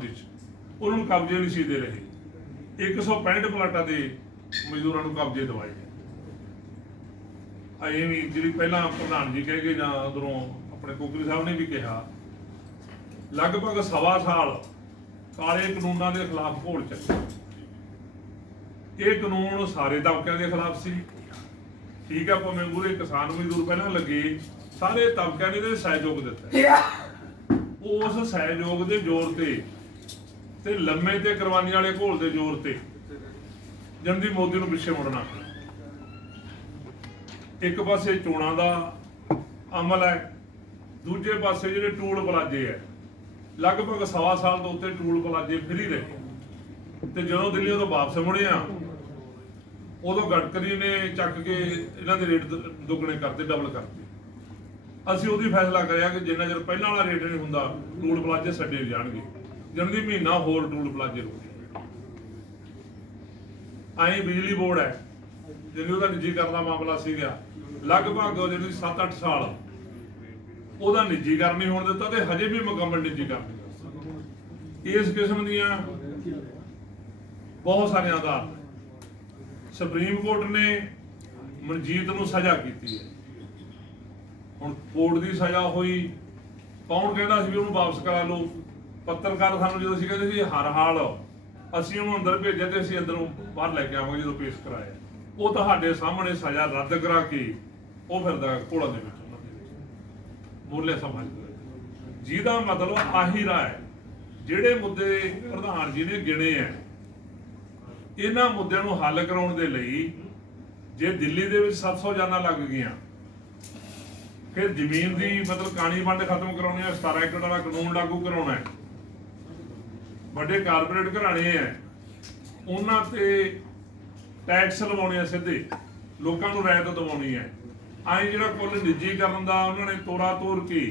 संबंध उन्होंने कब्जे नहीं सी दे रहे। 165 प्लाटां दे मजदूरों को कब्जे दवाए। ये भी जी पहला प्रधान जी कह गए जां उधरों अपने कोकरी साहब ने भी कहा, लगभग सवा साल काले कानूनों के खिलाफ घोल चले। ये कानून सारे तबकों के खिलाफ सी, ठीक है, भावें मूहरे किसान मजदूर पहला लगे, सारे तबकों ने सहयोग दिता। उस सहयोग के जोर ते लम्मे ते कुरबानी वाले घोल के जोर ते जल्दी मोदी नूं पिछे मुड़ना। एक पासे चोणां दा अमल है, दूजे पासे जिहड़े टूल प्लाजे है, लगभग सवा साल तो उत्ते टूल प्लाजे फ्री रहे। तो जो दिल्ली तो वापस मुड़े आ, उदों गडकरी ने चक के इन्हां दे रेट दुगने करते, डबल करते। असीं उहदी फैसला करिया कि जिन्ना चਿਰ ਪਹਿਲਾਂ वाला रेट नहीं हुंदा टूल प्लाजे छड्डे जाणगे, जल्दी महीना होर टूल प्लाजे हो। आई बिजली बोर्ड है जिहड़ी उहदा निजीकरण का मामला सीगा, लगभग जिहड़ी 7-8 साल ਉਹਦਾ ਨਿੱਜੀਕਰਨ नहीं होने दिता तो हजे भी मुकम्मल निजीकरण। इस किस्म दियां बहुत सारे आधार सुप्रीम कोर्ट ने मनजीत नूं सज़ा की है। हुण कोर्ट की सज़ा हुई, कौन कहता सी भी उहनूं वापस करा लो। पत्रकार सानूं जो कहते सी हर हाल असीं उहनूं अंदर भेजिया ते असीं अंदरों बाहर लैके आवांगे जो पेश कराया। वो तुहाडे सामने सज़ा रद्द करा के वो फिरदा घोड़ा दे विच मूल्य समझ जिहदा मतलब आही राह है। जिहड़े मुद्दे प्रधान जी ने गिणे है, इन्हां मुद्दਿਆਂ ਨੂੰ हल कराउण दे लई जे दिल्ली दे विच 700 जानां लग गईयां, फिर जमीन की मतलब कानी वंड खत्म कराउणी है, 17 एकड़ वाला कानून लागू कराउणा है, बड़े कारपोरेट घराणे है उन्हां ते टैक्स लवाउणे सीधे लोकां नूं रायत दिवाउणी है। आई जिहड़ा कुल निजीकरण का उन्होंने तोड़ा तोड़ के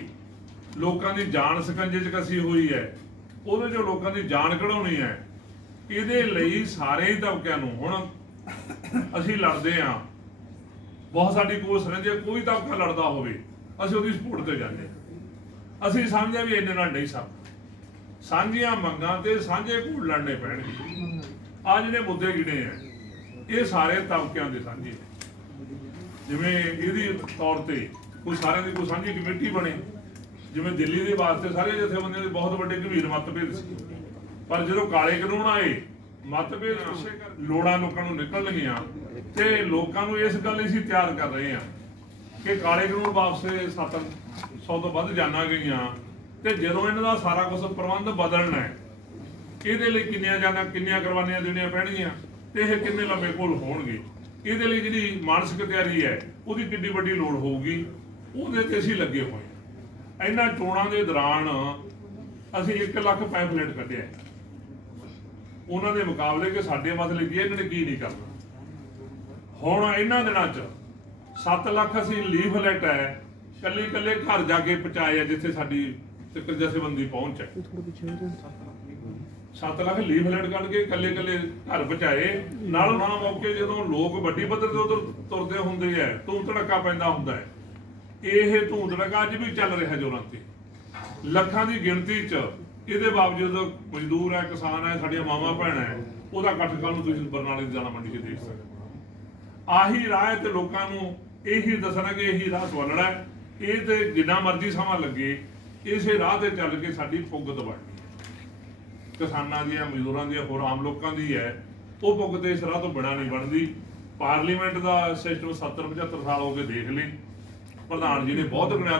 लोगों की जान सकंजे च कसी हुई है, उहदे चों लोगों की जान कढाउणी है। इहदे लई सारे ही तबकिਆਂ ਨੂੰ हुण असीं लड़दे हाँ, बहुत साडी कोशिश रहिंदी है, कोई तबका लड़दा होवे असीं उहदी सपोर्ट ते जांदे। असीं समझिਆ भी इन्ने नाल नहीं सकदा, सांझियां मंगां ते सांझे घोल लड़ने पैणगे। आ जिहड़े मुद्दे गिणे हैं ये सारे तबकिਆਂ ਦੇ सांझे, जिवें इहदी तौर ते कोई सारिਆਂ ਦੀ कोई सांझी कमेटी बने। जिवें दिल्ली दे वास्ते सारे जथेबंदियां दे बहुत वड्डे गंभीर मतभेद सी, पर जदों काले कानून आए मतभेद पिछे कर लोड़ां लोकां नूं निकल गईयां ते लोकां नूं इस गल असीं तैयार कर रहे हैं कि काले कानून वापस 700 तो वध जाना गईयां ते जदों इन्हां दा सारा कुछ प्रबंध बदलना है, इहदे लई किन्नियां जाना किन्नियां कुरबानियां देणियां पैणगीਆਂ ते इह किन्ने लंबे घोल होणगे, इहदे लई जिहड़ी मानसिक तैयारी है ਉਹਦੀ किड्डी वड्डी लोड़ होਊगी, ਉਹਦੇ ते ਅਸੀਂ ਲੱਗੇ ਹੋਏ ਹਾਂ। ਇਹਨਾਂ ਚੋਣਾਂ ਦੇ ਦੌਰਾਨ ਅਸੀਂ 1 ਲੱਖ ਪੈਂਫਲੇਟ ਕੱਢਿਆ ਉਹਨਾਂ ਦੇ ਮੁਕਾਬਲੇ ਕਿ ਸਾਡੇ ਮਸਲੇ ਕੀ ਇਹਨਾਂ ਨੇ ਕੀ ਨਹੀਂ ਕਰਨਾ। ਹੁਣ ਇਹਨਾਂ ਦਿਨਾਂ 'ਚ 7 ਲੱਖ ਅਸੀਂ ਲੀਫਲੈਟ ਹੈ ਕੱਲੇ ਘਰ ਜਾ ਕੇ ਪਹੁੰਚਾਏ ਆ ਜਿੱਥੇ ਸਾਡੀ ਜਥੇਬੰਦੀ ਪਹੁੰਚ ਹੈ। 7 ਲੱਖ ਲੀਫਲੈਟ ਕੱਢ ਕੇ ਕੱਲੇ घर पहुंचाए। नाल ना मौके जो लोग वड्डी पद्धर ते उधर तुरदे हुंदे है, धूम धड़का पैंदा हुंदा है, ਇਹ ਧੂਮ ਧੜਕਾ ਅੱਜ ਵੀ ਚੱਲ ਰਿਹਾ जोरां ते ਲੱਖਾਂ ਦੀ ਗਿਣਤੀ 'ਚ। ਇਹਦੇ ਬਾਵਜੂਦ ਮਜ਼ਦੂਰ ਹੈ, ਕਿਸਾਨ ਹੈ, ਸਾਡੀਆਂ ਮਾਵਾਂ ਭੈਣਾਂ ਹੈ, ਉਹਦਾ ਇਕੱਠ ਕੱਲ੍ਹ ਨੂੰ ਤੁਸੀਂ ਬਰਨਾਲੇ ਦੀ ਦਾਣਾ ਮੰਡੀ 'ਚ ਦੇਖ ਸਕਦੇ। ਆਹੀ ਰਾਹ ਤੇ ਲੋਕਾਂ ਨੂੰ ਇਹੀ ਦੱਸਣਾ ਕਿ ਇਹੀ ਰਾਹ ਸਵਾਲਣਾ ਹੈ। ਇਹ ਤੇ ਜਿੰਨਾ ਮਰਜ਼ੀ ਸਮਾਂ ਲੱਗੇ ਇਸੇ ਰਾਹ ਤੇ ਚੱਲ ਕੇ ਸਾਡੀ ਪੁੱਗਤ ਬਣਨੀ ਹੈ। ਕਿਸਾਨਾਂ ਦੀਆਂ, ਮਜ਼ਦੂਰਾਂ ਦੀਆਂ, ਹੋਰ ਆਮ ਲੋਕਾਂ ਦੀ ਹੈ, ਉਹ ਪੁੱਗਤ ਇਸ ਰਾਹ ਤੋਂ ਬਿਨਾਂ ਨਹੀਂ ਬਣਦੀ। ਪਾਰਲੀਮੈਂਟ ਦਾ ਸਿਸਟਮ 70-75 ਸਾਲ ਹੋ ਗਏ ਦੇਖ ਲਈ। ਪ੍ਰਧਾਨ ਜੀ ਨੇ ਬਹੁਤ ਗਿਣਿਆ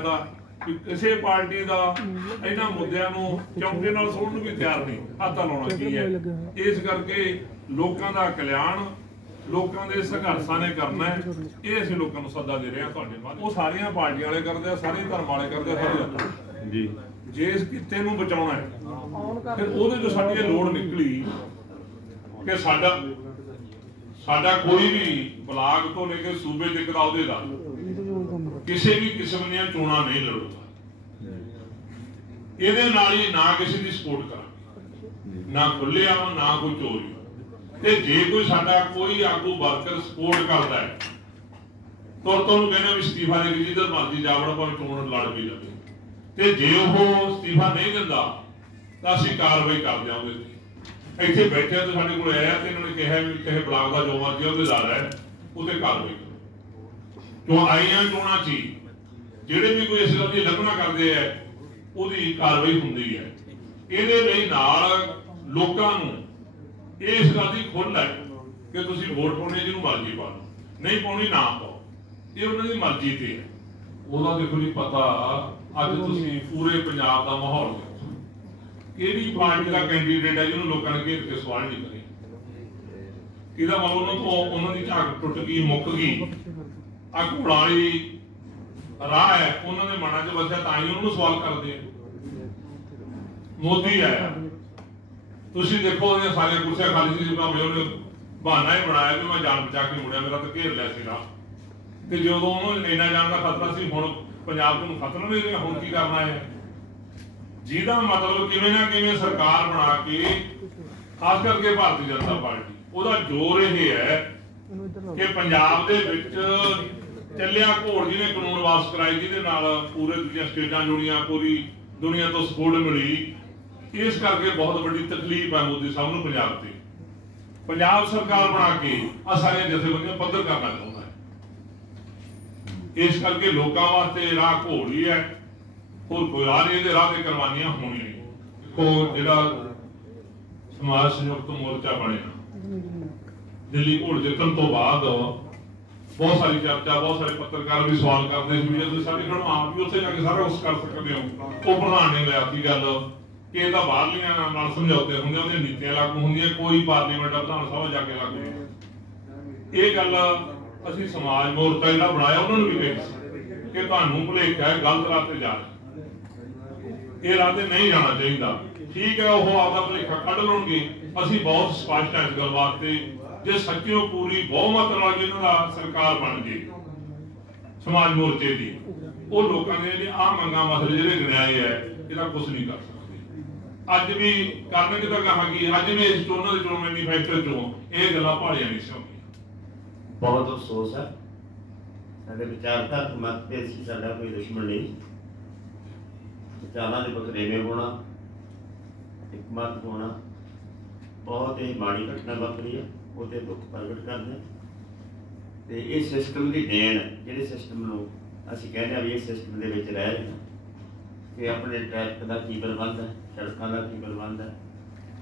ਕਿ ਕਿਸੇ ਪਾਰਟੀ ਦਾ ਇਹਨਾਂ ਮੁੱਦਿਆਂ ਨੂੰ ਚੌਂਕੇ ਨਾਲ ਸੁਣਨ ਨੂੰ ਵੀ ਤਿਆਰ ਨਹੀਂ, ਹੱਥ ਲਾਉਣਾ ਕੀ ਹੈ। ਇਸ ਕਰਕੇ ਲੋਕਾਂ ਦਾ ਕਲਿਆਣ ਲੋਕਾਂ ਦੇ ਸੰਘਰਸ਼ਾਂ ਨੇ ਕਰਨਾ ਹੈ। ਇਹ ਅਸੀਂ ਲੋਕਾਂ ਨੂੰ ਸੱਦਾ ਦੇ ਰਹੇ ਹਾਂ ਤੁਹਾਡੇ ਨਾਲ। ਉਹ ਸਾਰੀਆਂ ਪਾਰਟੀਆਂ ਵਾਲੇ ਕਰਦੇ ਆ, ਸਾਰੇ ਧਰਮ ਵਾਲੇ ਕਰਦੇ ਆ, ਸਾਰੇ ਜੀ। ਜੇ ਇਸ ਕਿੱਤੇ ਨੂੰ ਬਚਾਉਣਾ ਹੈ ਫਿਰ ਉਹਦੇ ਤੋਂ ਸਾਡੀ ਲੋੜ ਨਿਕਲੀ ਕਿ ਸਾਡਾ ਕੋਈ ਵੀ ਬਲਾਕ ਤੋਂ ਲੈ ਕੇ ਸੂਬੇ ਤੱਕ ਦਾ ਉਹਦੇ ਦਾ ਕਿਸੇ ਵੀ ਕਿਸਮ ਦੀਆਂ ਚੋਣਾਂ ਨਹੀਂ ਲੜੂਗਾ। ਇਹਦੇ ਨਾਲ ਹੀ ਨਾ ਕਿਸੇ ਦੀ ਸਪੋਰਟ ਕਰਾਂਗੇ, ਨਾ ਖੁੱਲਿਆ ਨਾ ਕੋਈ ਚੋਰੀ। ਤੇ ਜੇ ਕੋਈ ਸਾਡਾ ਕੋਈ ਆਗੂ ਵਰਕਰ ਸਪੋਰਟ ਕਰਦਾ ਹੈ ਤੁਰਤ ਉਹਨੂੰ ਕਹਿੰਦੇ ਵੀ ਅਸਤੀਫਾ ਦੇ ਕੇ ਜਿੱਧਰ ਮਰਜ਼ੀ ਜਾਵੜ ਭਾਵੇਂ ਚੋਣ ਲੜ ਵੀ ਜਾਵੇ। ਤੇ ਜੇ ਉਹ ਅਸਤੀਫਾ ਨਹੀਂ ਦਿੰਦਾ ਤਾਂ ਅਸੀਂ ਕਾਰਵਾਈ ਕਰਦੇ ਹਾਂ ਉਹਦੇ ਤੇ। ਇੱਥੇ ਬੈਠੇ ਤਾਂ ਸਾਡੇ ਕੋਲ ਆਇਆ ਤੇ ਇਹਨਾਂ ਨੇ ਕਿਹਾ ਵੀ ਕਿਸੇ ਬਲਾਕ ਦਾ ਜੋ ਮਰਜ਼ੀ ਉਹਦੇ ਦਾਰਾ ਹੈ ਉਹਤੇ ਕਾਰਵਾਈ ਕਰੋ। ਕਿਉਂ ਆਈਆਂ ਚੋਣਾਂ 'ਚ ਜਿਹੜੇ ਵੀ ਕੋਈ ਇਸ ਗੱਲ ਦੀ ਉਲੰਘਣਾ ਕਰਦੇ ਆ ਉਹਦੀ ਕਾਰਵਾਈ ਹੁੰਦੀ ਹੈ। ਇਹਦੇ ਲਈ ਨਾਲ ਲੋਕਾਂ ਨੂੰ ਇਸ ਗੱਲ ਦੀ ਖੁੱਲ੍ਹ ਹੈ ਕਿ ਤੁਸੀਂ ਵੋਟ ਪਾਉਣੀ ਜਿਹਨੂੰ ਮਰਜ਼ੀ ਪਾ ਲਓ, ਨਹੀਂ ਪਾਉਣੀ ਨਾ ਪਾਓ, ਇਹ ਉਹਨਾਂ ਦੀ ਮਰਜ਼ੀ ਤੇ ਹੈ। ਉਹਦਾ ਦੇਖੋ ਨਹੀਂ ਪਤਾ ਅੱਜ ਤੁਸੀਂ ਪੂਰੇ ਪੰਜਾਬ ਦਾ ਮਾਹੌਲ ਦੇਖੋ, ਕਿਹੜੀ ਪਾਰਟੀ ਦਾ ਕੈਂਡੀਡੇਟ ਹੈ ਜਿਹਨੂੰ ਲੋਕਾਂ ਨੇ ਘੇਰ ਕੇ ਸਵਾਲ ਨਹੀਂ ਕਰੇ, ਇਹਦਾ ਮਤਲਬ ਉਹਨਾਂ ਤੋਂ ਉਹਨਾਂ ਦੀ ਝਾਕ ਟੁੱਟ ਗਈ, ਮੁੱਕ ਗਈ। ਆ ਘੋੜਾ ਵਾਲੀ ਰਾਹ ਹੈ ਉਹਨਾਂ ਦੇ ਮਨਾਂ 'ਚ ਵਸਿਆ ਤਾਂ ਹੀ ਉਹਨੂੰ ਸਵਾਲ ਕਰਦੇ ਆ। ਮੋਦੀ ਆਇਆ, ਤੁਸੀਂ ਦੇਖੋ ਉਹਦੀਆਂ ਸਾਰੀਆਂ ਕੁਰਸੀਆਂ ਖਾਲੀ ਸੀ, ਭਾਵੇਂ ਉਹਨੇ ਬਹਾਨਾ ਹੀ ਬਣਾਇਆ ਵੀ ਮੈਂ ਜਾਨ ਬਚਾ ਕੇ ਮੁੜਿਆ, ਮੇਰਾ ਤਾਂ ਘੇਰ ਲਿਆ ਸੀ ਰਾਹ। ਤੇ ਜਦੋਂ ਉਹਨੂੰ ਇੰਨਾ ਜਾਣ ਦਾ ਖਤਰਾ ਸੀ, ਹੁਣ ਪੰਜਾਬ ਨੂੰ ਖਤਰਾ ਨਹੀਂ ਰਿਹਾ, ਹੁਣ ਕੀ ਕਰਨਾ ਹੈ? ਜਿਹਦਾ ਮਤਲਬ ਕਿਵੇਂ ਨਾ ਕਿਵੇਂ ਸਰਕਾਰ ਬਣਾ ਕੇ, ਖਾਸ ਕਰਕੇ ਭਾਰਤੀ ਜਨਤਾ ਪਾਰਟੀ, ਉਹਦਾ ਜ਼ੋਰ ਇਹ ਹੈ ਕਿ ਪੰਜਾਬ ਦੇ ਵਿੱਚ ਚੱਲਿਆ ਘੋੜ ਜਿਹਨੇ ਕਾਨੂੰਨ ਵਾਪਸ ਕਰਾਈ, ਜਿਹਦੇ ਨਾਲ ਪੂਰੇ ਦੂਜੀਆਂ ਸਟੇਟਾਂ ਜੁੜੀਆਂ, ਪੂਰੀ ਦੁਨੀਆ ਤੋਂ ਸਪੋਰਟ ਮਿਲੀ। ਇਸ ਕਰਕੇ ਬਹੁਤ ਵੱਡੀ ਤਕਲੀਫ ਹੈ ਮੋਦੀ ਸਾਹਿਬ ਨੂੰ ਪੰਜਾਬ ਤੇ। ਪੰਜਾਬ ਸਰਕਾਰ ਬਣਾ ਕੇ ਆ ਸਾਰੀਆਂ ਜਥੇਬੰਦੀਆਂ ਪੱਧਰ ਕਰਨਾ ਚਾਹੁੰਦਾ ਹੈ। ਇਸ ਕਰਕੇ ਲੋਕਾਂ ਵਾਸਤੇ ਰਾਹ ਘੋੜ ਹੀ ਹੈ, ਹੋਰ ਕੋਈ ਰਾਹ ਨਹੀਂ। ਇਹਦੇ ਰਾਹ ਤੇ ਕੁਰਬਾਨੀਆਂ ਹੋਣੀਆਂ। ਕੋ ਜਿਹੜਾ ਸਮਾਜ ਸੰਯੁਕਤ ਮੋਰਚਾ ਬਣਿਆ ਦਿੱਲੀ ਘੋੜ ਜਿੱਤਣ ਤੋਂ ਬਾਅਦ ਬਹੁਤ ਸਾਰੀ ਚਰਚਾ, ਬਹੁਤ ਸਾਰੇ ਪੱਤਰਕਾਰ ਵੀ ਸਵਾਲ ਕਰਦੇ ਸੀ ਵੀ ਤੁਸੀਂ ਸਾਡੇ ਕੋਲ ਆਪ ਵੀ ਉੱਥੇ ਜਾ ਕੇ ਸਾਰਾ ਕੁਛ ਕਰ ਸਕਦੇ ਹੋ। ਉਹ ਪ੍ਰਧਾਨ ਨੇ ਲਿਆ ਸੀ ਗੱਲ ਕਿ ਇਹ ਤਾਂ ਬਾਹਰਲੀਆਂ ਨਾਲ ਸਮਝੌਤੇ ਹੁੰਦੇ, ਉਹਦੀਆਂ ਨੀਤੀਆਂ ਲਾਗੂ ਹੁੰਦੀਆਂ, ਕੋਈ ਪਾਰਲੀਮੈਂਟ ਦਾ ਪ੍ਰਧਾਨ ਸਭਾ ਜਾ ਕੇ ਲਾਗੂ ਨਹੀਂ। ਇਹ ਗੱਲ ਅਸੀਂ ਸਮਾਜ ਮੋਰਚਾ ਜਿਹੜਾ ਬਣਾਇਆ ਉਹਨਾਂ ਨੂੰ ਵੀ ਕਹੀ ਸੀ ਕਿ ਤੁਹਾਨੂੰ ਭੁਲੇਖਾ ਹੈ, ਗਲਤ ਰਾਹ ਤੇ ਜਾ ਰਹੇ, ਇਹ ਰਾਹ ਤੇ ਨਹੀਂ ਜਾਣਾ ਚਾਹੀਦਾ। ਠੀਕ ਹੈ, ਉਹ ਆਪਦਾ ਭੁਲੇਖਾ ਕੱਢ ਲੈਣਗੇ। ਅਸੀਂ ਬਹੁਤ ਸਪਸ਼ਟ ਹਾਂ ਇਸ ਗੱਲ ਵਾਸਤੇ, ਜੇ ਸੱਚਿਓ ਪੂਰੀ ਬਹੁਮਤ ਨਾਲ ਇਹਨਾਂ ਦਾ ਸਰਕਾਰ ਬਣ ਜੇ ਸਮਾਜ ਮੋਰਚੇ ਦੀ, ਉਹ ਲੋਕਾਂ ਦੇ ਜਿਹੜੇ ਆਹ ਮੰਗਾਂ ਮਸਲੇ ਜਿਹੜੇ ਗਿਣਾਏ ਹੈ, ਇਹਦਾ ਕੁਝ ਨਹੀਂ ਕਰ ਸਕਦੇ। ਅੱਜ ਵੀ ਕਰਨਗੇ ਤਾਂ ਕਹਾਂਗੀ, ਅੱਜ ਵੀ ਇਸ ਚੋਣਾਂ ਦੇ ਚੋਣ ਮੈਨੀਫੈਸਟੋ ਚੋਂ ਇਹ ਗੱਲਾਂ ਭਾਲੀਆਂ ਨਹੀਂ ਸੀ ਹੁੰਦੀਆਂ। बहुत अफसोस है, साढ़े विचारधारक मत पे असी साडा कोई दुश्मन नहीं, विचारां दे बखरेवे होना, एक मत होना बहुत ही माड़ी घटना वापरी है, ਉਹਦੇ ਦੁੱਖ ਪ੍ਰਗਟ ਕਰਦੇ ਹਾਂ। ਤੇ ਇਹ ਸਿਸਟਮ ਦੀ ਦੇਣ, ਜਿਹੜੇ ਸਿਸਟਮ ਨੂੰ ਅਸੀਂ ਕਹਿੰਦੇ ਹਾਂ ਵੀ ਇਹ ਸਿਸਟਮ ਦੇ ਵਿੱਚ ਰਹਿ ਰਹੇ ਹਾਂ ਕਿ ਆਪਣੇ ਟ੍ਰੈਫਿਕ ਦਾ ਕੀ ਪ੍ਰਬੰਧ ਹੈ, ਸੜਕਾਂ ਦਾ ਕੀ ਪ੍ਰਬੰਧ ਹੈ,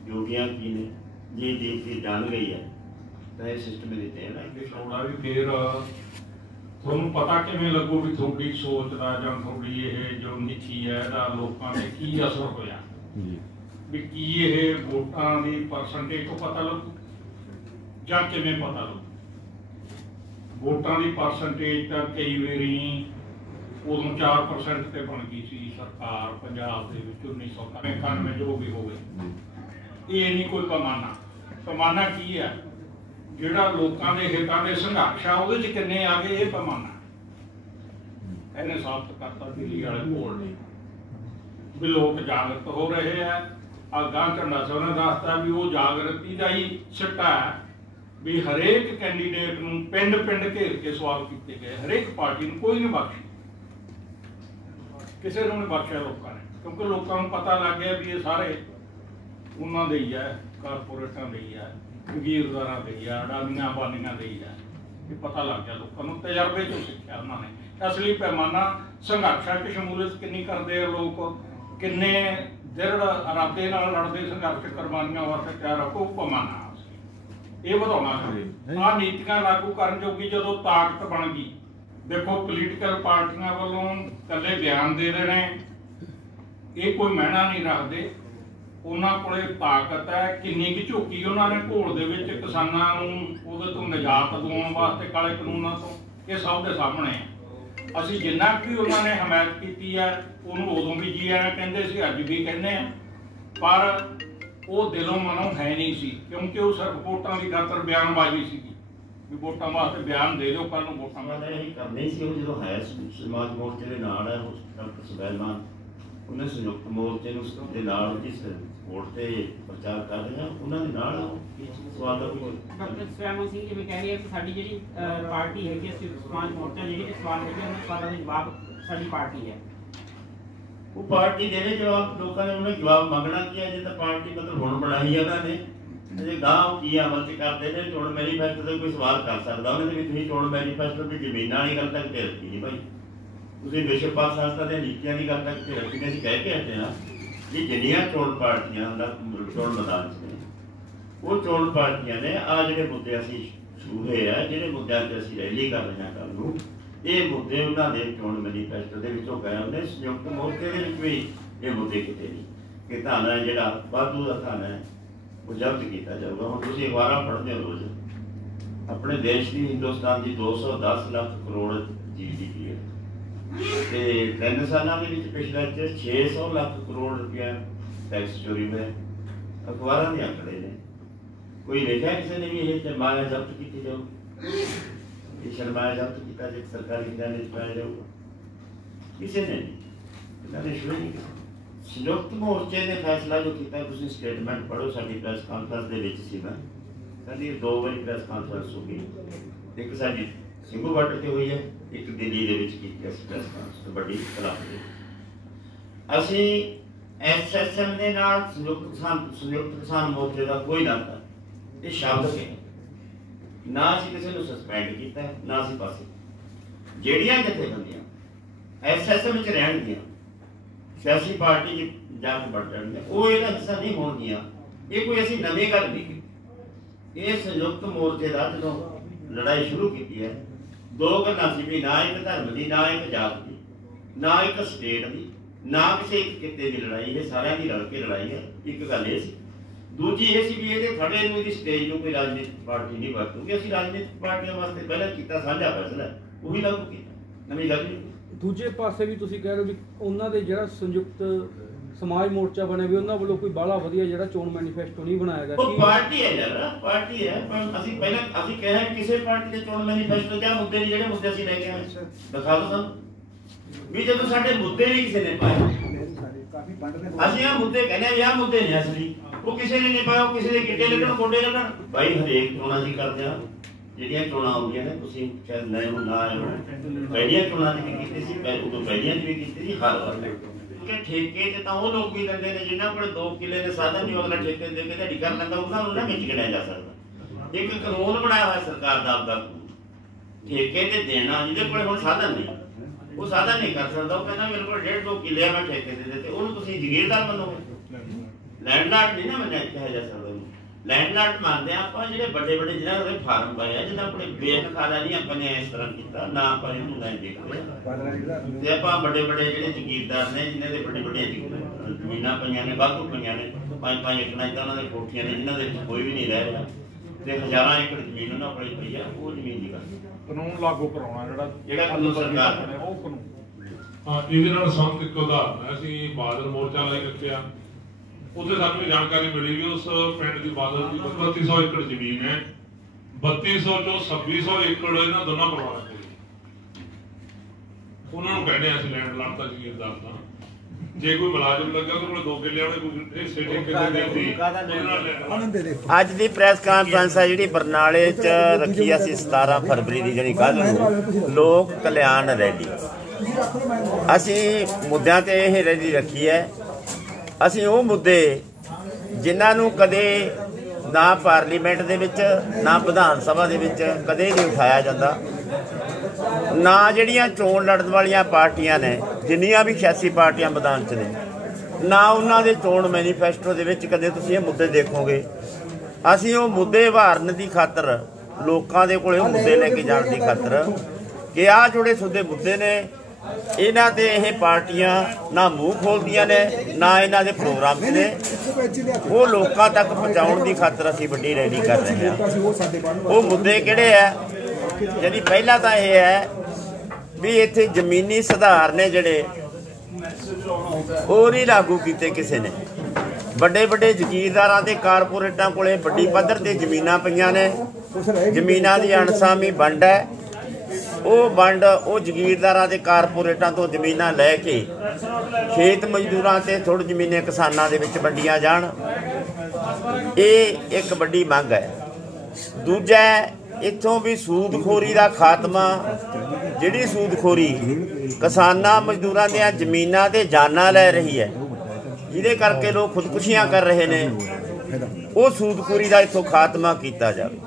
ਡਿਊਟੀਆਂ ਕੀ ਨੇ, ਜੇ ਡਿਊਟੀ ਜਾਣ ਗਈ ਹੈ ਤਾਂ ਇਹ ਸਿਸਟਮ ਦੀ ਦੇਣ ਹੈ। ਦਿਖਾਉਣਾ ਵੀ ਫਿਰ ਤੁਹਾਨੂੰ ਪਤਾ ਕਿਵੇਂ ਲੱਗੂ ਵੀ ਤੁਹਾਡੀ ਸੋਚ ਦਾ ਜਾਂ ਤੁਹਾਡੀ ਇਹ ਜੋ ਨੀਤੀ ਹੈ ਇਹਦਾ ਲੋਕਾਂ ਤੇ ਕੀ ਅਸਰ ਹੋਇਆ, ਵੀ ਕੀ ਇਹ ਵੋਟਾਂ ਦੀ ਪਰਸੈਂਟੇਜ ਤੋਂ ਪਤਾ ਲੱਗੂ ਜਾਂ ਕਿਵੇਂ ਪਤਾ ਲੱਗੂ? ਵੋਟਾਂ ਦੀ ਪਰਸੈਂਟੇਜ ਤਾਂ ਕਈ ਵਾਰੀ ਉਦੋਂ 4% ਤੇ ਬਣ ਗਈ ਸੀ ਸਰਕਾਰ ਪੰਜਾਬ ਦੇ ਵਿੱਚ 1991 ਜੋ ਵੀ ਹੋਵੇ। ਇਹ ਨਹੀਂ ਕੋਈ ਪੈਮਾਨਾ। ਪੈਮਾਨਾ ਕੀ ਹੈ? ਜਿਹੜਾ ਲੋਕਾਂ ਦੇ ਹਿੱਤਾਂ ਦੇ ਸੰਘਰਸ਼ ਆ ਉਹਦੇ ਚ ਕਿੰਨੇ ਆ ਗਏ, ਇਹ ਪੈਮਾਨਾ ਇਹਨੇ ਸਾਬਤ ਕਰਤਾ ਦਿੱਲੀ ਵਾਲੇ ਘੋੜ ਨੇ ਵੀ ਲੋਕ ਜਾਗਰਤ ਹੋ ਰਹੇ ਆ। ਅੱਗਾ ਝੰਡਾ ਸਾਹਿਬ ਨੇ ਦੱਸਤਾ ਵੀ ਉਹ ਜਾਗਰਤੀ ਦਾ ਹੀ ਸਿੱਟਾ ਹੈ ਵੀ ਹਰੇਕ ਕੈਂਡੀਡੇਟ ਨੂੰ ਪਿੰਡ ਪਿੰਡ ਘੇਰ ਕੇ ਸਵਾਲ ਕੀਤੇ ਗਏ, ਹਰੇਕ ਪਾਰਟੀ ਨੂੰ ਕੋਈ ਨਹੀਂ ਬਖਸ਼ਿਆ, ਕਿਸੇ ਨੂੰ ਨਹੀਂ ਬਖਸ਼ਿਆ ਲੋਕਾਂ ਨੇ, ਕਿਉਂਕਿ ਲੋਕਾਂ ਨੂੰ ਪਤਾ ਲੱਗ ਗਿਆ ਵੀ ਇਹ ਸਾਰੇ ਉਹਨਾਂ ਦੇ ਹੀ ਹੈ, ਕਾਰਪੋਰੇਟਾਂ ਦੇ ਹੀ ਹੈ, ਵਗੀਰਦਾਰਾਂ ਦੇ ਹੀ ਹੈ, ਅਡਾਨੀਆਂ ਬਾਨੀਆਂ ਦੇ ਹੀ ਹੈ। ਇਹ ਪਤਾ ਲੱਗ ਗਿਆ ਲੋਕਾਂ ਨੂੰ, ਤਜਰਬੇ ਚੋਂ ਸਿੱਖਿਆ ਉਹਨਾਂ ਨੇ। ਅਸਲੀ ਪੈਮਾਨਾ ਸੰਘਰਸ਼ਾਂ 'ਚ ਸ਼ਮੂਲੀਅਤ ਕਿੰਨੀ ਕਰਦੇ ਆ ਲੋਕ, ਕਿੰਨੇ ਦ੍ਰਿੜ ਇਰਾਦੇ ਨਾਲ ਲੜਦੇ ਸੰਘਰਸ਼ ਕੁਰਬਾਨੀਆਂ ਵਾਸਤੇ ਤਿਆਰ ਰੱਖੋ, ਪੈਮਾਨਾ ਇਹ ਵਧਾਉਣਾ ਚਾਹੀਦਾ। ਆਹ ਨੀਤੀਆਂ ਲਾਗੂ ਕਰਨ ਜੋਗੀ ਜਦੋਂ ਤਾਕਤ ਬਣ ਗਈ, ਦੇਖੋ ਪੋਲੀਟੀਕਲ ਪਾਰਟੀਆਂ ਵੱਲੋਂ ਇਕੱਲੇ ਬਿਆਨ ਦੇ ਰਹੇ ਨੇ, ਇਹ ਕੋਈ ਮਾਇਨਾ ਨਹੀਂ ਰੱਖਦੇ। ਉਹਨਾਂ ਕੋਲੇ ਤਾਕਤ ਹੈ, ਕਿੰਨੀ ਕੁ ਝੋਕੀ ਉਹਨਾਂ ਨੇ ਘੋਲ ਦੇ ਵਿੱਚ ਕਿਸਾਨਾਂ ਨੂੰ ਉਹਦੇ ਤੋਂ ਨਿਜਾਤ ਦਿਵਾਉਣ ਵਾਸਤੇ ਕਾਲੇ ਕਾਨੂੰਨਾਂ ਤੋਂ, ਇਹ ਸਭ ਦੇ ਸਾਹਮਣੇ ਹੈ। ਅਸੀਂ ਜਿੰਨਾ ਕਿ ਉਹਨਾਂ ਨੇ ਹਮਾਇਤ ਕੀਤੀ ਹੈ ਉਹਨੂੰ ਉਦੋਂ ਵੀ ਜੀ ਆਇਆਂ ਕਹਿੰਦੇ ਸੀ, ਅੱਜ ਵੀ ਕਹਿੰਦੇ ਆ, ਪਰ ਉਹ ਦਿਲੋਂ ਮਨੋਂ ਹੈ ਨਹੀਂ ਸੀ, ਕਿਉਂਕਿ ਉਹ ਸਿਰਫ ਵੋਟਾਂ ਦੀ ਖਾਤਰ ਬਿਆਨਬਾਜ਼ੀ ਸੀਗੀ ਵੀ ਵੋਟਾਂ ਵਾਸਤੇ ਬਿਆਨ ਦੇ ਦਿਓ, ਕੱਲ ਨੂੰ ਵੋਟਾਂ ਇਹ ਕਰਨੀ ਸੀ। ਉਹ ਜਦੋਂ ਹੈ ਸਮਾਜ ਮੋਰਚੇ ਦੇ ਨਾਲ ਹੈ, ਉਸ ਡਾਕਟਰ ਸੁਬੈਲਮਾਨ ਉਹਨੇ ਸੰਯੁਕਤ ਮੋਰਚੇ ਨੂੰ ਦੇ ਨਾਲ ਜਿਸ ਵੋਟ ਤੇ ਪ੍ਰਚਾਰ ਕਰ ਰਹੇ ਆ ਉਹਨਾਂ ਦੇ ਨਾਲ ਸਵਾਲ ਦਾ ਕੋਈ ਡਾਕਟਰ ਸੁਬੈਲਮਾਨ ਸਿੰਘ ਜਿਵੇਂ ਕਹਿ ਰਹੇ ਆ ਕਿ ਸਾਡੀ ਜਿਹੜੀ ਪਾਰਟੀ ਹੈਗੀ ਸਮਾਜ ਮੋਰਚਾ, ਜਿਹੜੀ ਸਵਾਲ ਹੈਗੇ ਉਹਨਾਂ ਸਵਾਲਾਂ ਦੇ ਜਵਾਬ ਸਾਡੀ ਪਾਰਟੀ ਹੈ, वो पार्टी देवे जवाब, लोगों ने उन्हें जवाब मंगना किया जो पार्टी मतलब हुण बनाई है उन्होंने अजे गांव की अमल च करते हैं। चोण मैनीफेस्टो से कोई सवाल कर सकता उन्होंने चोण मैनीफेस्टो की जमीन वाली गल तक ते रखी नहीं भाई, तुसीं विश्व पाक संस्था के नीतियां की गल तक ते रखी नहीं। कह के हटे हाँ कि जिन्नियां चोण पार्टियां चोण मैदान च ने वो चोण पार्टियां ने आ जिहड़े मुद्दे असीं छूहे है, जिहड़े मुद्दों ते असीं रैली कर रहे हैं कल नूं, ये मुद्दे उन्होंने चोण मैनीफेस्टो के विचों गए उन्हें संयुक्त मोर्चे के भी ये मुद्दे किते नहीं कि धन है जिहड़ा वाधू का धन है वो जब्त किया जाऊगा। हुण तुसीं अखबारां पढ़दे हो रोज़, अपने देश की हिंदुस्तान की 210 लाख करोड़ GDP है ते 3 सालों के पिछले 600 लाख करोड़ रुपया टैक्स चोरी में अखबारां दे आंकड़े ने। कोई लिखा किसी ने भी ये सरमाया जब्त की जाऊ, ये सरमाया जब्त किया जो सरकारी खजाने च पाया जाऊगा, किसी ने नहीं, इन्होंने शुरू नहीं किया। संयुक्त मोर्चे ने फैसला जो किया, तुसीं स्टेटमेंट पढ़ो, साडी प्रेस कॉन्फ्रेंस दे विच सी मैं, साडी 2 बारी प्रेस कॉन्फ्रेंस हो गई, एक साडी सिंघू बार्डर ते हुई है, एक दिल्ली दे विच कीती है प्रेस कॉन्फ्रेंस बड़ी खिलाफ दे। असीं SSM दे नाल संयुक्त किसान मोर्चे का कोई नाता ये शब्द के ना असीं किसी नूं सस्पेंड किया ना असीं पासे ਜਿਹੜੀਆਂ जथेबंदियां SSM च रहणगीਆਂ सियासी पार्टी जाके बढ़ जाएंगे वो ਇਹਦਾ हिस्सा नहीं होणगीਆਂ। ये कोई असीं नवीं गल नहीं की। ये संयुक्त मोर्चे का जो लड़ाई शुरू की है, 2 गल्लां सी भी, ना एक धर्म की, ना एक जात की, ना एक स्टेट की, ना किसी एक किते की लड़ाई, ये सारिਆਂ ਦੀ रल के लड़ाई है। एक गल ये सी, दूजी ये सी भी ये खड़े नूं दी स्टेज नूं कोई राजनीतिक पार्टी नहीं वरतूगी। असीं राजनीतिक पार्टियां वास्ते पहले कीता साझा फैसला वही लागू कीता, नवीं गल नहीं। ਦੂਜੇ ਪਾਸੇ ਵੀ ਤੁਸੀਂ ਕਹਿ ਰਹੇ ਹੋ ਵੀ ਉਹਨਾਂ ਦੇ ਜਿਹੜਾ ਸੰਯੁਕਤ ਸਮਾਜ ਮੋਰਚਾ ਬਣਿਆ ਵੀ ਉਹਨਾਂ ਵੱਲੋਂ ਕੋਈ ਬਾਹਲਾ ਵਧੀਆ ਜਿਹੜਾ ਚੋਣ ਮੈਨੀਫੈਸਟੋ ਨਹੀਂ ਬਣਾਇਆ ਗਿਆ। ਉਹ ਪਾਰਟੀ ਹੈ ਯਾਰ, ਪਾਰਟੀ ਹੈ, ਪਰ ਅਸੀਂ ਪਹਿਲਾਂ ਅਸੀਂ ਕਿਹਾ ਕਿਸੇ ਪਾਰਟੀ ਦੇ ਚੋਣ ਮੈਨੀਫੈਸਟੋ ਜਾਂ ਮੁੱਦੇ ਨਹੀਂ, ਜਿਹੜੇ ਮੁੱਦੇ ਅਸੀਂ ਲੈ ਕੇ ਆਏ ਦਿਖਾ ਦਿਓ ਸਾਨੂੰ ਵੀ ਜਦੋਂ ਸਾਡੇ ਮੁੱਦੇ ਨਹੀਂ ਕਿਸੇ ਨੇ ਪਾਏ। ਅਸੀਂ ਆ ਮੁੱਦੇ ਕਹਿੰਦੇ ਆ ਮੁੱਦੇ ਨਹੀਂ ਅਸਲੀ, ਉਹ ਕਿਸੇ ਨੇ ਨਹੀਂ ਪਾਇਆ, ਉਹ ਕਿਸੇ ਦੇ ਗਿੱਟੇ ਲੱਗਣ ਗੋਡੇ ਲੱਗਣ। ਭਾਈ ਹਰੇਕ ਚੋਣਾਂ ਦੀ ਕਰਦੇ ਆ, ਜਿਹੜੀਆਂ ਚੋਣਾਂ ਆਉਂਦੀਆਂ ਨੇ ਤੁਸੀਂ ਸ਼ਾਇਦ ਨਏ ਹੋ ਨਾ ਆਏ ਹੋ, ਪਹਿਲੀਆਂ ਚੋਣਾਂ ਦੀ ਵੀ ਕੀਤੀ ਸੀ, ਉਦੋਂ ਪਹਿਲੀਆਂ ਦੀ ਵੀ ਕੀਤੀ ਸੀ ਹਰ ਵਾਰ ਕਿ ਠੇਕੇ ਤੇ ਤਾਂ ਉਹ ਲੋਕ ਵੀ ਦਿੰਦੇ ਨੇ ਜਿਨ੍ਹਾਂ ਕੋਲ 2 ਕਿੱਲੇ ਦੇ ਸਾਧਨ ਨਹੀਂ, ਅਗਲਾ ਠੇਕੇ ਦੇ ਕੇ ਦਿਹਾੜੀ ਕਰ ਲੈਂਦਾ, ਉਹਨਾਂ ਨੂੰ ਨਾ ਵਿੱਚ ਗਿਣਿਆ ਜਾ ਸਕਦਾ। ਇੱਕ ਕਾਨੂੰਨ ਬਣਾਇਆ ਹੋਇਆ ਸਰਕਾਰ ਦਾ ਆਪਦਾ ਠੇਕੇ ਤੇ ਦੇਣਾ, ਜਿਹਦੇ ਕੋਲ ਹੁਣ ਸਾਧਨ ਨਹੀਂ ਉਹ ਸਾਧਨ ਨਹੀਂ ਕਰ ਸਕਦਾ, ਉਹ ਕਹਿੰਦਾ ਮੇਰੇ ਕੋਲ 1.5-2 ਕਿੱਲੇ ਮੈਂ ਠੇਕੇ ਦੇ ਦਿੱਤੇ, ਉਹਨੂੰ ਤੁਸੀਂ ਜ਼ਗੀਰਦਾਰ ਮੰਨੋਗੇ? ਲੈਂਡਲਾਰਡ ਨਹੀਂ ਨਾ ਮੰਨਿਆ ਕਿਹਾ ਜਾ ਸਕਦਾ। ਲੈਂਡਲਾਰਡ ਮੰਨਦੇ ਆਪਾਂ ਜਿਹੜੇ ਵੱਡੇ ਵੱਡੇ ਜਿਹਨਾਂ ਦੇ ਫਾਰਮ ਪਾਏ ਆ, ਜਿਹਨਾਂ ਆਪਣੇ ਬੇਖਾਲਾ ਨਹੀਂ ਆਪਾਂ ਨੇ ਇਸ ਤਰ੍ਹਾਂ ਕੀਤਾ ਨਾ, ਆਪਾਂ ਇਹਨੂੰ ਨਹੀਂ ਦੇਖਦੇ ਤੇ ਆਪਾਂ ਵੱਡੇ ਵੱਡੇ ਜਿਹੜੇ ਜ਼ਗੀਰਦਾਰ ਨੇ ਜਿਨ੍ਹਾਂ ਦੇ ਵੱਡੇ ਵੱਡੇ ਜ਼ਮੀਨਾਂ ਪਈਆਂ ਨੇ, ਵਾਧੂ ਪਈਆਂ ਨੇ, 5-5 ਏਕੜਾਂ ਇੱਦਾਂ ਉਹਨਾਂ ਦੇ ਕੋਠੀਆਂ ਨੇ ਜਿਨ੍ਹਾਂ ਦੇ ਵਿੱਚ ਕੋਈ ਵੀ ਨਹੀਂ ਰਹਿ ਰਿਹਾ ਤੇ ਹਜ਼ਾਰਾਂ ਏਕੜ ਜ਼ਮੀਨ ਉਹਨਾਂ ਕੋਲ ਪਈ ਆ, ਉਹ ਜ਼ਮੀਨ ਦੀ ਗੱਲ ਕਾਨੂੰਨ ਲਾਗੂ ਕਰਾਉਣਾ ਜਿਹੜਾ ਕਾਨੂੰਨ ਸਰਕਾਰ ਨੇ ਉਹ ਕਾਨੂੰਨ। ਹਾਂ, ਇਹਦੇ ਨਾਲ ਸੰਬੰਧ ਇੱਕ ਉਦਾਹਰਨ ਹੈ, ਅਸੀਂ ਬਾਦਲ ਮੋਰਚਾ ਲਈ ਰੱਖਿਆ, ਉੱਥੇ ਸਾਨੂੰ ਇਹ ਜਾਣਕਾਰੀ ਮਿਲੀ ਵੀ ਉਸ ਪਿੰਡ ਦੀ ਬਾਦਲ ਦੀ 3200 ਏਕੜ ਜ਼ਮੀਨ ਹੈ, 3200 ਚੋਂ 2600 ਏਕੜ ਇਹਨਾਂ ਦੋਨਾਂ ਪਰਿਵਾਰਾਂ ਕੋਲ। ਉਹਨਾਂ ਨੂੰ ਕਹਿੰਦੇ ਅਸੀਂ ਲੈਂਡ ਲਾਟ ਦਾ ਜ਼ਗੀਰਦਾਰ ਤਾਂ ਜੇ ਕੋਈ ਮੁਲਾਜ਼ਮ ਲੱਗਾ ਉਹਦੇ ਕੋਲ 2 ਕਿੱਲੇ ਵਾਲੇ ਕੋਈ ਹਿੱਸੇ ਠੇਕੇ ਦੇ ਦੇ। ਅੱਜ ਦੀ ਪ੍ਰੈਸ ਕਾਨਫਰੰਸ ਹੈ ਜਿਹੜੀ ਬਰਨਾਲੇ 'ਚ ਰੱਖੀ ਅਸੀਂ 17 ਫਰਵਰੀ ਦੀ, ਜਿਹੜੀ ਕੱਲ੍ਹ ਨੂੰ ਲੋਕ ਕਲਿਆਣ ਰੈਲੀ। ਅਸੀਂ ਮੁੱਦਿਆਂ ਤੇ ਇਹ ਰੈਲੀ ਰੱਖੀ ਹੈ। ਅਸੀਂ ਉਹ ਮੁੱਦੇ ਜਿਨ੍ਹਾਂ ਨੂੰ ਕਦੇ ਨਾ ਪਾਰਲੀਮੈਂਟ ਦੇ ਵਿੱਚ ਨਾ ਵਿਧਾਨ ਸਭਾ ਦੇ ਵਿੱਚ ਕਦੇ ਨਹੀਂ ਉਠਾਇਆ ਜਾਂਦਾ, ਨਾ ਜਿਹੜੀਆਂ ਚੋਣ ਲੜਨ ਵਾਲੀਆਂ ਪਾਰਟੀਆਂ ਨੇ, ਜਿੰਨੀਆਂ ਵੀ ਸਿਆਸੀ ਪਾਰਟੀਆਂ ਮੈਦਾਨ 'ਚ ਨੇ, ਨਾ ਉਹਨਾਂ ਦੇ ਚੋਣ ਮੈਨੀਫੈਸਟੋ ਦੇ ਵਿੱਚ ਕਦੇ ਤੁਸੀਂ ਇਹ ਮੁੱਦੇ ਦੇਖੋਗੇ। ਅਸੀਂ ਉਹ ਮੁੱਦੇ ਉਭਾਰਨ ਦੀ ਖਾਤਰ, ਲੋਕਾਂ ਦੇ ਕੋਲ ਉਹ ਮੁੱਦੇ ਲੈ ਕੇ ਜਾਣ ਦੀ ਖਾਤਰ ਕਿ ਆਹ ਜਿਹੜੇ ਤੁਹਾਡੇ ਮੁੱਦੇ ਨੇ ਇਹਨਾਂ ਤੇ ਇਹ ਪਾਰਟੀਆਂ ਨਾ ਮੂੰਹ ਖੋਲਦੀਆਂ ਨੇ, ਨਾ ਇਹਨਾਂ ਦੇ ਪ੍ਰੋਗਰਾਮ ਨੇ, ਉਹ ਲੋਕਾਂ ਤੱਕ ਪਹੁੰਚਾਉਣ ਦੀ ਖਾਤਰ ਅਸੀਂ ਵੱਡੀ ਰੈਲੀ ਕਰ ਰਹੇ ਹਾਂ। ਉਹ ਮੁੱਦੇ ਕਿਹੜੇ ਆ? ਜਿਹੜੀ ਪਹਿਲਾਂ ਤਾਂ ਇਹ ਹੈ ਵੀ ਇੱਥੇ ਜ਼ਮੀਨੀ ਸੁਧਾਰ ਨੇ ਜਿਹੜੇ ਉਹ ਨਹੀਂ ਲਾਗੂ ਕੀਤੇ ਕਿਸੇ ਨੇ। ਵੱਡੇ ਵੱਡੇ ਜ਼ਗੀਰਦਾਰਾਂ ਤੇ ਕਾਰਪੋਰੇਟਾਂ ਕੋਲੇ ਵੱਡੀ ਪੱਧਰ ਤੇ ਜ਼ਮੀਨਾਂ ਪਈਆਂ ਨੇ, ਜ਼ਮੀਨਾਂ ਦੀ ਅਣਸਾਮੀ ਵੰਡ ਹੈ। ਉਹ ਵੰਡ ਉਹ ਜ਼ਗੀਰਦਾਰਾਂ ਤੇ ਕਾਰਪੋਰੇਟਾਂ ਤੋਂ ਜ਼ਮੀਨਾਂ ਲੈ ਕੇ ਖੇਤ ਮਜ਼ਦੂਰਾਂ ਤੇ ਥੋੜ੍ਹੀ ਜ਼ਮੀਨਾਂ ਕਿਸਾਨਾਂ ਦੇ ਵਿੱਚ ਵੰਡੀਆਂ ਜਾਣ, ਇਹ ਇੱਕ ਵੱਡੀ ਮੰਗ ਹੈ। ਦੂਜਾ ਇੱਥੋਂ ਵੀ ਸੂਦਖੋਰੀ ਦਾ ਖਾਤਮਾ, ਜਿਹੜੀ ਸੂਦਖੋਰੀ ਕਿਸਾਨਾਂ ਮਜ਼ਦੂਰਾਂ ਦੀਆਂ ਜ਼ਮੀਨਾਂ ਤੇ ਜਾਨਾਂ ਲੈ ਰਹੀ ਹੈ, ਜਿਹਦੇ ਕਰਕੇ ਲੋਕ ਖੁਦਕੁਸ਼ੀਆਂ ਕਰ ਰਹੇ ਨੇ, ਉਹ ਸੂਦਖੋਰੀ ਦਾ ਇੱਥੋਂ ਖਾਤਮਾ ਕੀਤਾ ਜਾਵੇ।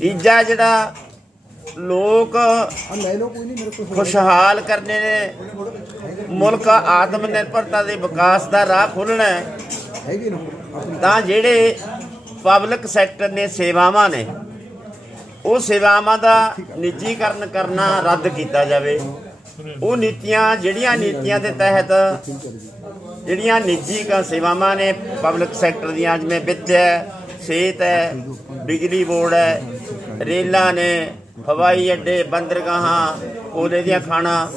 ਤੀਜਾ ਜਿਹੜਾ ਲੋਕ ਖੁਸ਼ਹਾਲ ਕਰਨੇ ਨੇ, ਮੁਲਕ ਆਤਮ ਨਿਰਭਰਤਾ ਦੇ ਵਿਕਾਸ ਦਾ ਰਾਹ ਖੋਲ੍ਹਣਾ ਹੈ, ਤਾਂ ਜਿਹੜੇ ਪਬਲਿਕ ਸੈਕਟਰ ਨੇ ਸੇਵਾਵਾਂ ਨੇ, ਉਹ ਸੇਵਾਵਾਂ ਦਾ ਨਿੱਜੀਕਰਨ ਕਰਨਾ ਰੱਦ ਕੀਤਾ ਜਾਵੇ। ਉਹ ਨੀਤੀਆਂ, ਜਿਹੜੀਆਂ ਨੀਤੀਆਂ ਦੇ ਤਹਿਤ ਜਿਹੜੀਆਂ ਨਿੱਜੀ ਸੇਵਾਵਾਂ ਨੇ ਪਬਲਿਕ ਸੈਕਟਰ ਦੀਆਂ, ਜਿਵੇਂ ਵਿੱਦਿਆ ਹੈ, ਸਿਹਤ ਹੈ, ਬਿਜਲੀ ਬੋਰਡ ਹੈ, ਰੇਲਾਂ ਨੇ, ਹਵਾਈ ਅੱਡੇ, ਬੰਦਰਗਾਹਾਂ, ਕੋਲੇ ਦੀਆਂ ਖਾਣਾ,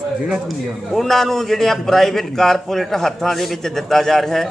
ਉਹਨਾਂ ਨੂੰ ਜਿਹੜੀਆਂ ਪ੍ਰਾਈਵੇਟ ਕਾਰਪੋਰੇਟ ਹੱਥਾਂ ਦੇ ਵਿੱਚ ਦਿੱਤਾ ਜਾ ਰਿਹਾ ਹੈ।